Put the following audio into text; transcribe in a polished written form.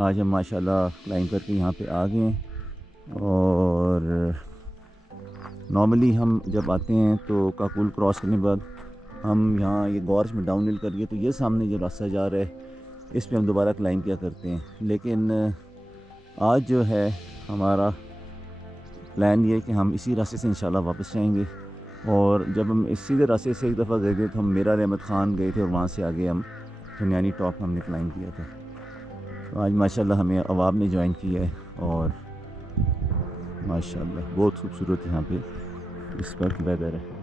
आज हम माशाल्लाह क्लाइंब करके यहाँ पे आ गए हैं। और नॉर्मली हम जब आते हैं तो काकुल क्रॉस करने के बाद हम यहाँ ये गॉर्ज में डाउन हिल करिए तो ये सामने जो रास्ता जा रहा है इस पे हम दोबारा क्लाइंब किया करते हैं। लेकिन आज जो है हमारा प्लान ये है कि हम इसी रास्ते से इंशाल्लाह वापस जाएंगे। और जब हम इस सीधे रास्ते से एक दफ़ा गए थे तो हम मेरा रहमत ख़ान गए थे और वहाँ से आगे हम धनियानी टॉप हमने क्लाइंब किया था। तो आज माशाल्लाह हमें अवाब ने ज्वाइन किया है और माशाल्लाह बहुत खूबसूरत यहाँ पे इस वक्त वेदर है।